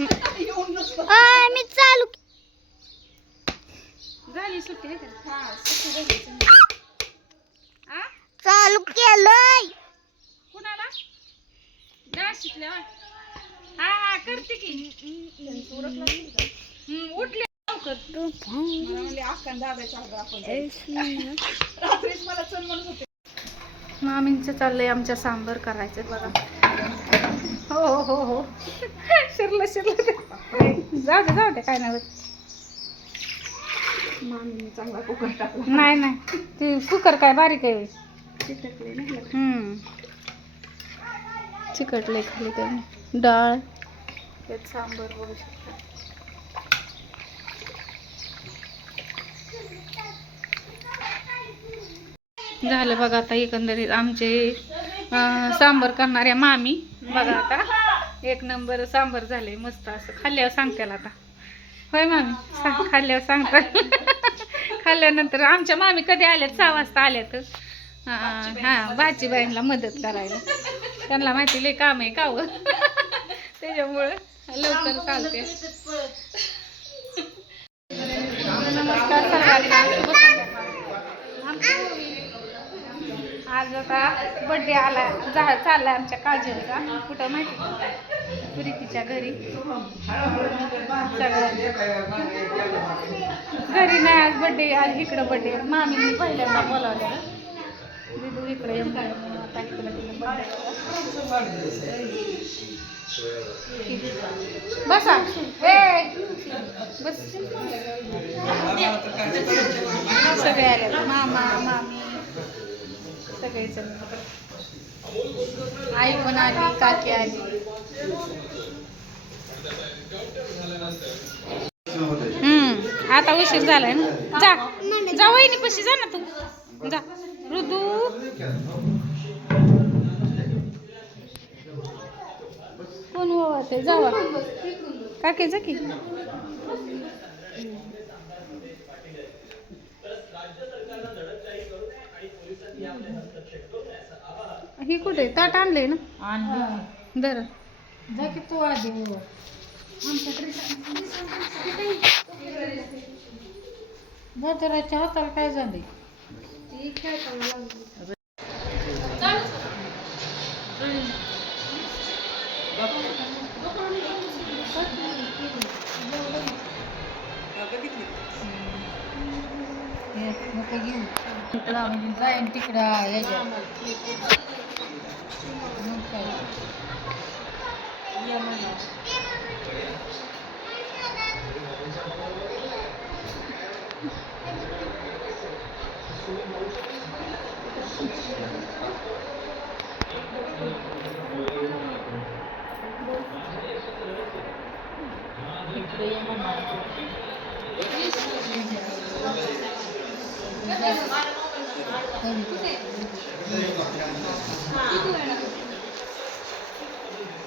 मी चालू झाली सुट्टी आहे का? हा सुट्टी झाली आ? चालू केलंय. कुणाला? नाशिकल्या होय. हा हा करते की. हम्म, उठले लवकर. मला म्हणले अक्कान दादाच्या हातात आपण जायचं. रात्रीच मला चल म्हणत होते मामींचं चाललंय आमच्या सांबर करायचं. बघा हो हो हो शिरलं शिरलं ते. जाऊ दे जाऊ दे काय नाही चांगला कुकर टाकला. नाही नाही. ते कुकर काय बारीक आहे. चिटकले नाही हम्म. चिकटले खाली त्याने. डाळ. त्यात सांबर बघू शकता. झालं बघा आता एकंदरीत आमचे सांबर करणाऱ्या मामी. बघा आता. एक नंबर सांबर झाले मस्त असं. खाल्ल्यावर सांगताल आता. होय मामी? सांग खाल्ल्यावर सांगता खाल्ल्यानंतर आमच्या मामी कधी आल्यात? सहा वाजता आल्यात. हां हां बाचीबाईंना मदत करायला. त्यांना माहिती लय काम आहे का त्याच्यामुळं लवकर चालते नमस्कार सर्वांना आज आता बड्डे आला जा चाललाय आमच्या काजलचा. कुठं माहिती? प्रीतीच्या घरी. घरी नाही आज बड्डे आज इकडं बड्डे मामी पहिल्यांदा बोलावलेलं. दिदू इकडे येऊन आता इकडं तिला बसा. ए! बस. सगळे आले. मामा मामी. सगळे जण आई पण आली काकी आली. हम्म आता उशीर झालाय ना. जा. जा वहिनी पशी जा ना तू. जा. ऋतू कोण ते जावा. काकी जा की. कुठे? ताट आणले ना? दर जा की तू आधी. बाजाराच्या हाताला काय झाले घेऊ. तिकडं इकडे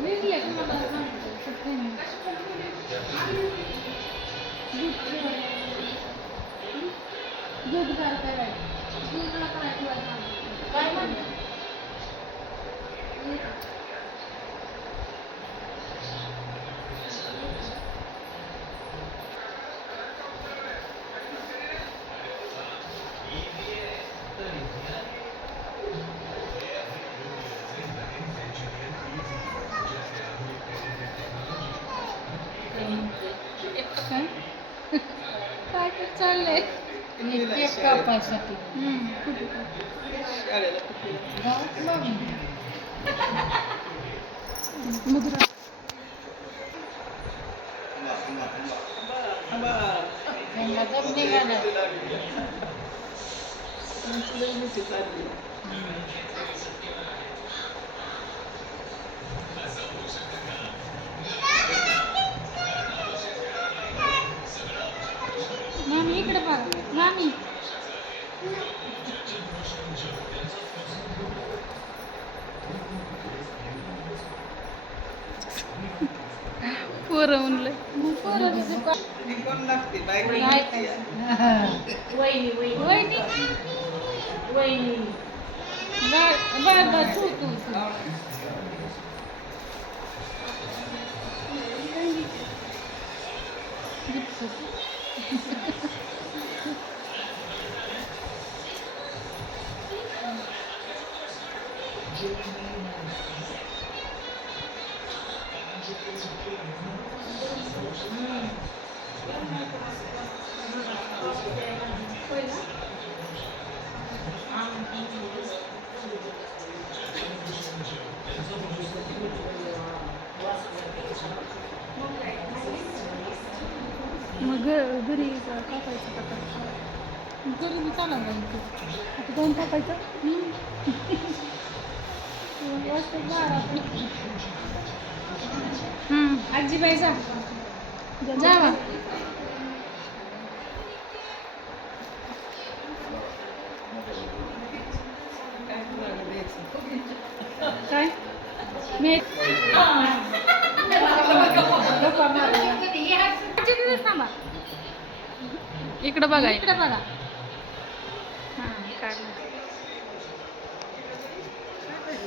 निघले का मला सांगतो. सगळ्यांनी. दूध गार करायचं. दूधला काय ठेवायचं? काय म्हणते? काय काय काय चाललंय. हे केक कापायसाठी त्यांना दम निघाला मामी. पोरं म्हणलं. मग पोरं वहिनी. वहिनी बर बर तू तू तू. मग घ- घरी टाकायचं का आता? घरी मी चालला जाईल तू आता दोन टाकायचं वाजता बारा हम्म. आजीबाई जा. जावा काय? मी थांबा इकडं बघा इकडं इकडे बघा.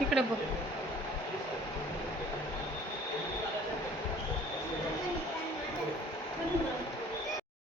इकडं बघ